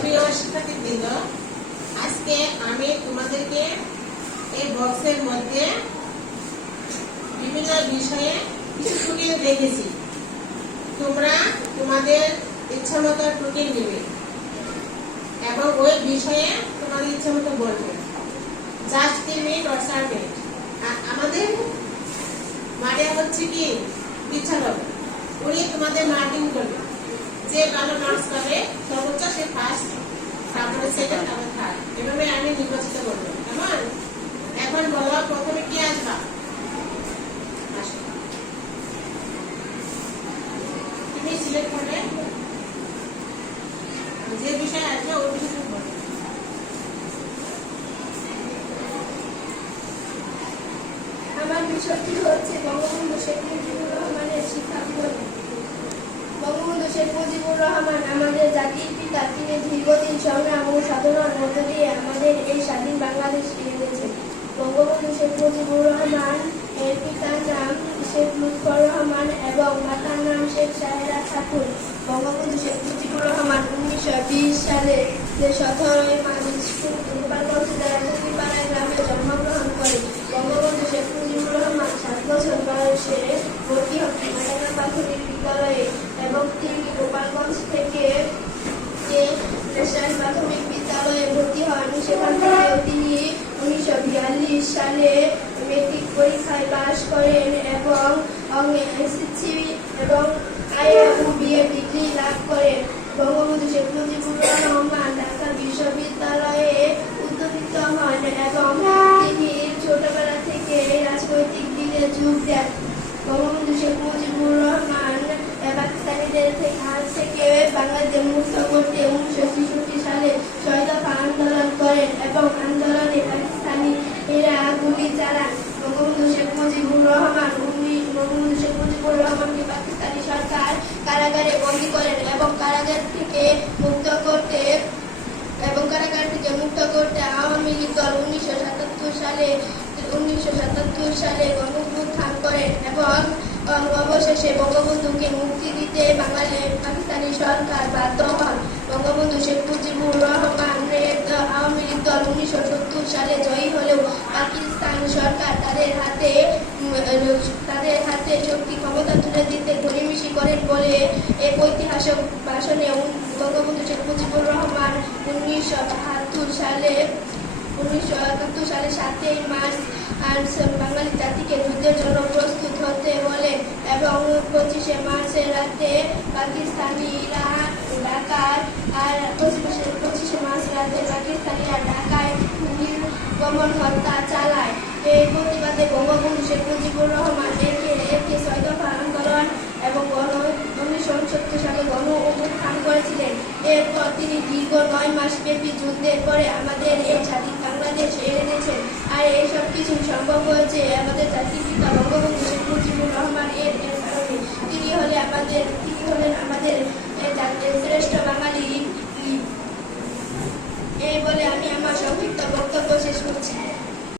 প্রিয় শিক্ষার্থীবৃন্দ, আজকে আমি তোমাদেরকে এই বক্সের মধ্যে বিভিন্ন বিষয়ে কিছু টুকিয়ে দেখেছি। তোমরা তোমাদের ইচ্ছা মতো টুকিয়ে নেবে এবং ওই বিষয়ে তোমাদের ইচ্ছা মতো বলবে। Just 3 minute or 4 minute. আমাদের মাঠে হচ্ছে কি বিচারক, উনি তোমাদের মার্কিং করবে। যে ভালো মার্কস পাবে সর্বোচ্চ সে ফার্স্ট, তারপরে সেকেন্ড, তারপরে থার্ড, এভাবে আমি নির্বাচিত করবো। কেমন? এখন বলো প্রথমে কি আসবা? তুমি সিলেক্ট করবে যে বিষয় আসবে ওই বিষয় বলবে। আমার বিষয়টি হচ্ছে বঙ্গবন্ধু শেখ মুজিবুর রহমানের শিক্ষা জীবন। বঙ্গবন্ধু শেখ মুজিবুর রহমান আমাদের জাতির পিতা। তিনি দীর্ঘদিন সংগ্রাম ও সাধনার মধ্য দিয়ে আমাদের এই স্বাধীন বাংলাদেশ এনেছেন। বঙ্গবন্ধু শেখ মুজিবুর রহমান এর পিতার নাম শেখ লুৎফর রহমান এবং মাতার নাম শেখ সাহেরা খাতুন। বঙ্গবন্ধু শেখ মুজিবুর রহমান 1920 সালে 17 মার্চ গোপালগঞ্জ জেলার টুঙ্গিপাড়া গ্রামে জন্মগ্রহণ করেন। বঙ্গবন্ধু শেখ মুজিবুর রহমান 7 বছর বয়সে ভর্তি হন মাদানা প্রাথমিক বিদ্যালয়ে এবং তিনি গোপালগঞ্জ থেকে ন্যাশনাল প্রাথমিক বিদ্যালয়ে ভর্তি হন। সেখান থেকে তিনি 1942 সালে মেট্রিক পরীক্ষায় পাশ করেন এবং এসএসসি এবং বিএ ডিগ্রি লাভ করেন। বঙ্গবন্ধু শেখ মুজিবুর রহমান ঢাকা বিশ্ববিদ্যালয়ে উত্তীর্ণ হন এবং তিনি ছোটবেলা থেকে রাজনৈতিক দিকে যোগ দেন। বঙ্গবন্ধু শেখ মুজিবুর রহমান পাকিস্তানিদের হাত থেকে বাংলাদেশ মুক্ত করতে 1966 সালে 6 দফা আন্দোলন করেন এবং আন্দোলনে পাকিস্তানিরা গুলি চালান। বঙ্গবন্ধু শেখ মুজিবুর রহমানকে পাকিস্তানি সরকার কারাগারে বন্দী করেন এবং কারাগার থেকে মুক্ত করতে আওয়ামী লীগ দল 1977 সালে গণঅভ্যুত্থান করেন এবং অবশেষে বঙ্গবন্ধুকে মুক্তি দিতে পাকিস্তানি সরকার বাধ্য হন। বঙ্গবন্ধু শেখ মুজিবুর রহমানের আওয়ামী লীগ দল 1970 সালে জয়ী হলেও পাকিস্তান সরকার তাদের হাতে শক্তি ক্ষমতা তুলে দিতে গড়িমসি করেন বলে এক ঐতিহাসিক ভাষণে বঙ্গবন্ধু শেখ মুজিবুর রহমান 1971 সালে 7 মার্চ বাঙালি জাতিকে যুদ্ধের জন্য প্রস্তুত হতে বলেন এবং 25 মার্চের রাতে পাকিস্তানিরা ঢাকায় নির্মম হত্যা চালায়। এই প্রতিবাদে বঙ্গবন্ধু শেখ মুজিবুর রহমান একে 6 দফা আন্দোলন এবং 1969 সালে গণঅভ্যুত্থান করেছিলেন। এরপর তিনি দীর্ঘ 9 মাস ব্যাপী যুদ্ধের পরে আমাদের এই স্বাধীন বাংলাদেশ এনেছেন। আর এই সব কিছু সম্ভব হয়েছে আমাদের জাতির পিতা বঙ্গবন্ধু শেখ মুজিবুর রহমান এর কারণে। তিনি হলেন আমাদের শ্রেষ্ঠ বাঙালি। এই বলে আমি আমার সংক্ষিপ্ত বক্তব্য শেষ করছি।